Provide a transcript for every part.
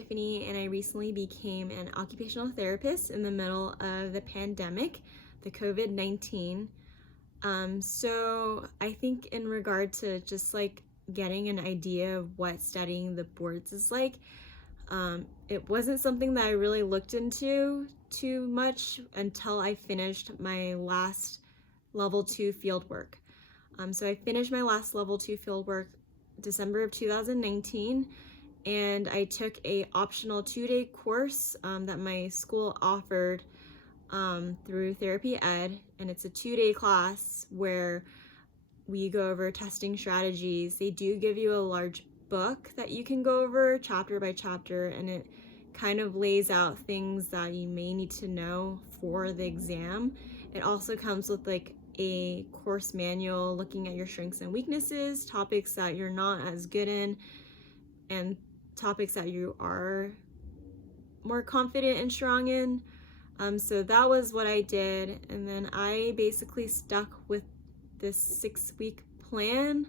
Tiffany, and I recently became an occupational therapist in the middle of the pandemic, the COVID-19. So I think in regard to just like getting an idea of what studying the boards is like, it wasn't something that I really looked into too much until I finished my last level 2 field work. So I finished my last level 2 field work December of 2019, and I took a optional 2-day course that my school offered through Therapy Ed, and it's a 2-day class where we go over testing strategies. They do give you a large book that you can go over chapter by chapter, and it kind of lays out things that you may need to know for the exam. It also comes with like a course manual looking at your strengths and weaknesses, topics that you're not as good in, and topics that you are more confident and strong in. So that was what I did, and then I basically stuck with this 6-week plan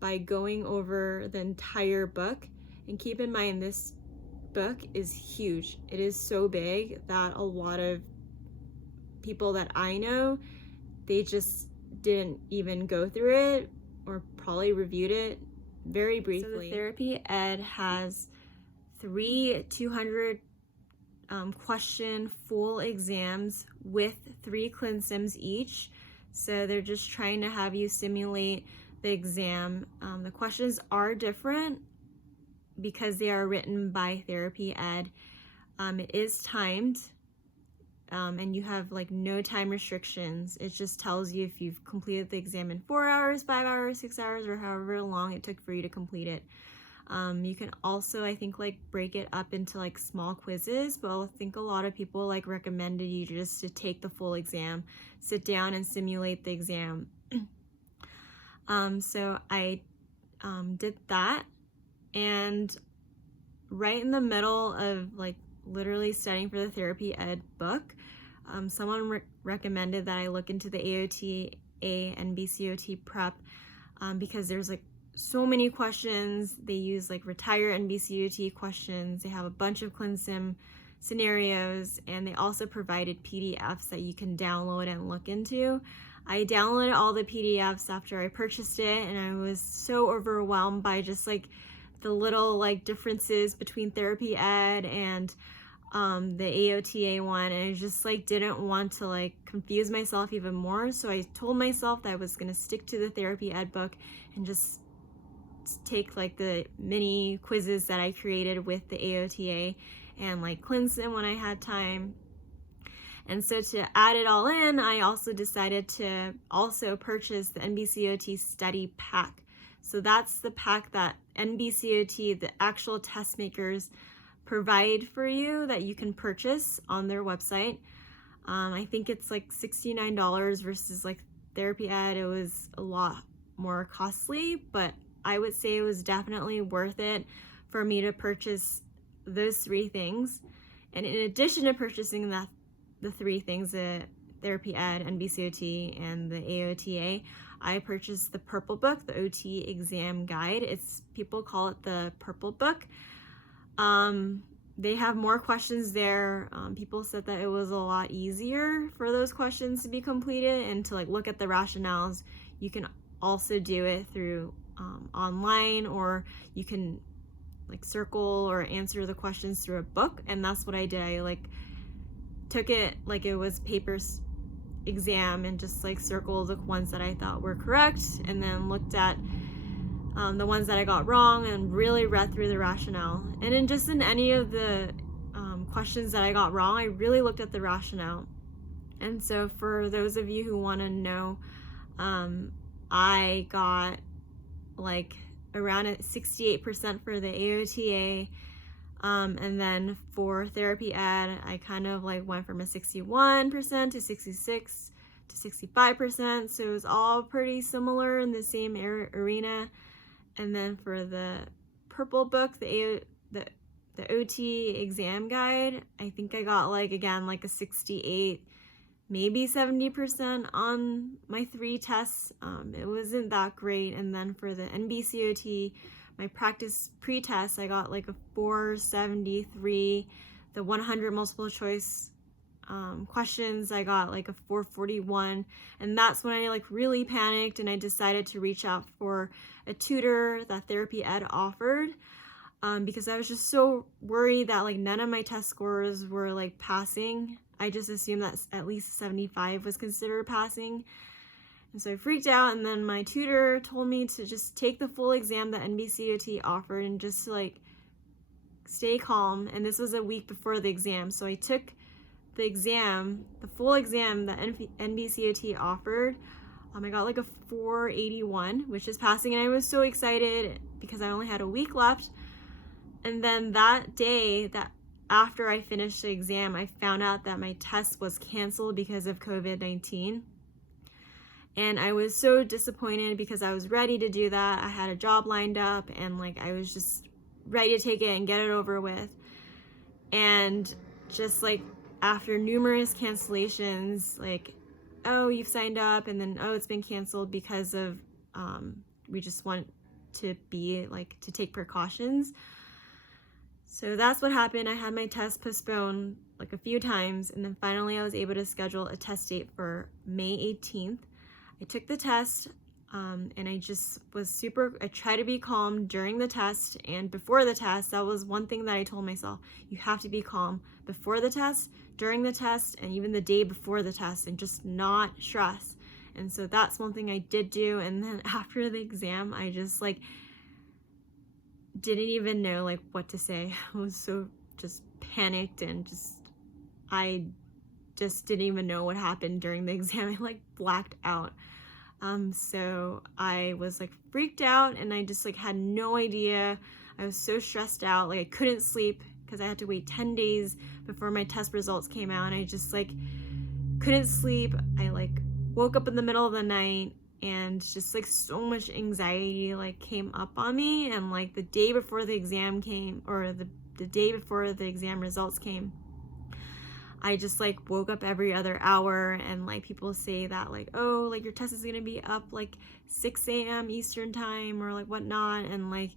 by going over the entire book. And keep in mind, this book is huge. It is so big that a lot of people that I know, they just didn't even go through it or probably reviewed it very briefly. So the Therapy Ed has 3 200 question full exams with 3 ClinSims each. So they're just trying to have you simulate the exam. The questions are different because they are written by Therapy Ed. It is timed, and you have like no time restrictions. It just tells you if you've completed the exam in 4 hours, 5 hours, 6 hours, or however long it took for you to complete it. You can also, I think, like break it up into like small quizzes, but I think a lot of people like recommended you just to take the full exam, sit down and simulate the exam. So I did that, and right in the middle of like literally studying for the Therapy Ed book, someone recommended that I look into the AOTA NBCOT prep because there's like so many questions. They use like retire NBCOT questions. They have a bunch of ClinSim scenarios, and they also provided PDFs that you can download and look into. I downloaded all the PDFs after I purchased it, and I was so overwhelmed by just like the little like differences between Therapy Ed and the AOTA one, and I just like didn't want to like confuse myself even more. So I told myself that I was gonna stick to the Therapy Ed book and just take like the mini quizzes that I created with the AOTA and like ClinSim when I had time. And so to add it all in, I also decided to also purchase the NBCOT study pack. So that's the pack that NBCOT, the actual test makers, provide for you that you can purchase on their website. I think it's like $69 versus like Therapy Ed. It was a lot more costly, but I would say it was definitely worth it for me to purchase those 3 things. And in addition to purchasing the 3 things, the Therapy Ed, NBCOT, and the AOTA, I purchased the purple book, the OT exam guide. People call it the purple book. They have more questions there. People said that it was a lot easier for those questions to be completed and to like look at the rationales. You can also do it through online, or you can like circle or answer the questions through a book, and that's what I did. I like took it like it was paper exam and just like circled the ones that I thought were correct, and then looked at the ones that I got wrong and really read through the rationale. And in any of the questions that I got wrong, I really looked at the rationale. And so for those of you who want to know, I got like around 68% for the AOTA, and then for Therapy Ed, I kind of like went from a 61% to 66 to 65%, so it was all pretty similar in the same arena. And then for the purple book, the OT exam guide, I think I got like again like a 68, maybe 70% on my 3 tests. It wasn't that great. And then for the NBCOT my practice pre-test, I got like a 473. The 100 multiple choice questions, I got like a 441. And that's when I like really panicked, and I decided to reach out for a tutor that Therapy Ed offered, because I was just so worried that like none of my test scores were like passing. I just assumed that at least 75 was considered passing. And so I freaked out, and then my tutor told me to just take the full exam that NBCOT offered and just like stay calm. And this was a week before the exam. So I took the exam, the full exam that NBCOT offered. I got like a 481, which is passing, and I was so excited because I only had a week left. And then that day, that after I finished the exam, I found out that my test was canceled because of COVID-19. And I was so disappointed because I was ready to do that. I had a job lined up, and like I was just ready to take it and get it over with. And just like after numerous cancellations, like, oh, you've signed up, and then, oh, it's been canceled because of, we just want to be like, to take precautions. So that's what happened. I had my test postponed like a few times, and then finally I was able to schedule a test date for May 18th. I took the test, and I just was I tried to be calm during the test and before the test. That was one thing that I told myself. You have to be calm before the test, during the test, and even the day before the test, and just not stress. And so that's one thing I did do. And then after the exam, I just like didn't even know like what to say. I was so just panicked, and I just didn't even know what happened during the exam. I like blacked out. So I was like freaked out, and I just like had no idea. I was so stressed out. Like I couldn't sleep because I had to wait 10 days before my test results came out. And I just like couldn't sleep. I like woke up in the middle of the night, and just like so much anxiety like came up on me. And like the day before the exam came, or the day before the exam results came, I just like woke up every other hour, and like people say that like, oh, like your test is gonna be up like 6 a.m. Eastern time or like whatnot. And like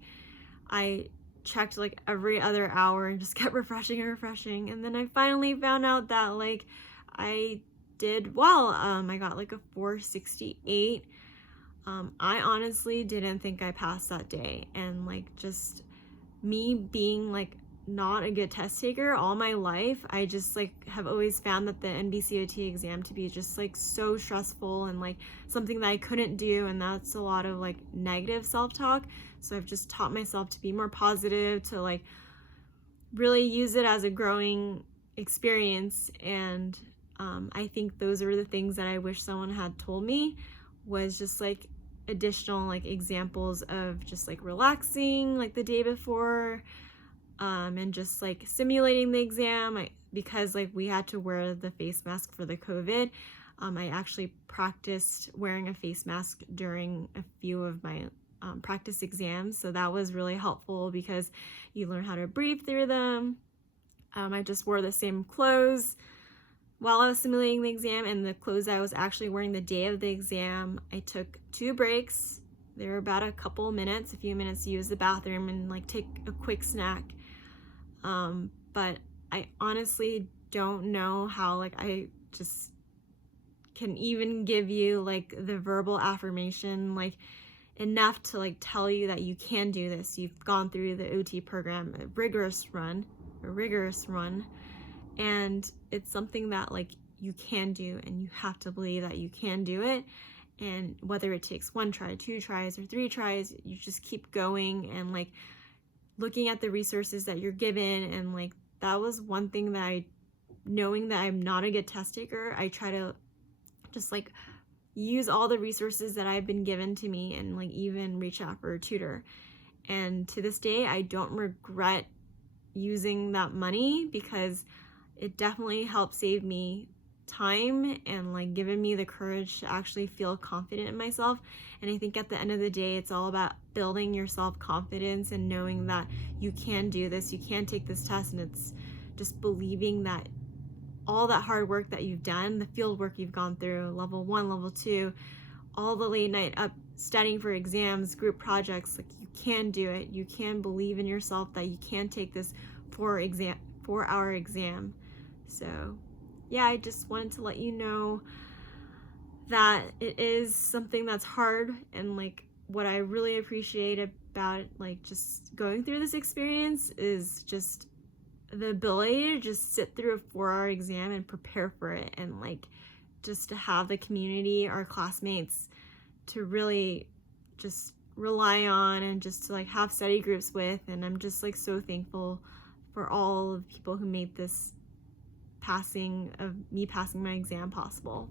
I checked like every other hour and just kept refreshing and refreshing. And then I finally found out that like I did well. I got like a 468. I honestly didn't think I passed that day. And like just me being like not a good test taker all my life, I just like have always found that the NBCOT exam to be just like so stressful and like something that I couldn't do, and that's a lot of like negative self-talk. So I've just taught myself to be more positive, to like really use it as a growing experience. And I think those are the things that I wish someone had told me, was just like additional like examples of just like relaxing like the day before, and just like simulating the exam. Because like we had to wear the face mask for the COVID, I actually practiced wearing a face mask during a few of my practice exams. So that was really helpful because you learn how to breathe through them. I just wore the same clothes while I was simulating the exam, and the clothes I was actually wearing the day of the exam. I took 2 breaks. They were about a few minutes to use the bathroom and like take a quick snack. But I honestly don't know how like I just can even give you like the verbal affirmation like enough to like tell you that you can do this. You've gone through the OT program, a rigorous run, and it's something that like you can do, and you have to believe that you can do it. And whether it takes 1 try, 2 tries, or 3 tries, you just keep going and like looking at the resources that you're given. And like that was one thing that knowing that I'm not a good test taker, I try to just like use all the resources that I've been given to me, and like even reach out for a tutor. And to this day, I don't regret using that money, because it definitely helped save me time and like given me the courage to actually feel confident in myself. And I think at the end of the day, it's all about building your self-confidence and knowing that you can do this, you can take this test. And it's just believing that all that hard work that you've done, the field work you've gone through, level 1, level 2, all the late night up studying for exams, group projects. Like, you can do it. You can believe in yourself that you can take this 4-hour exam. So yeah, I just wanted to let you know that it is something that's hard, and like what I really appreciate about like just going through this experience is just the ability to just sit through a 4-hour exam and prepare for it, and like just to have the community, our classmates, to really just rely on, and just to like have study groups with. And I'm just like so thankful for all of the people who made this me passing my exam possible.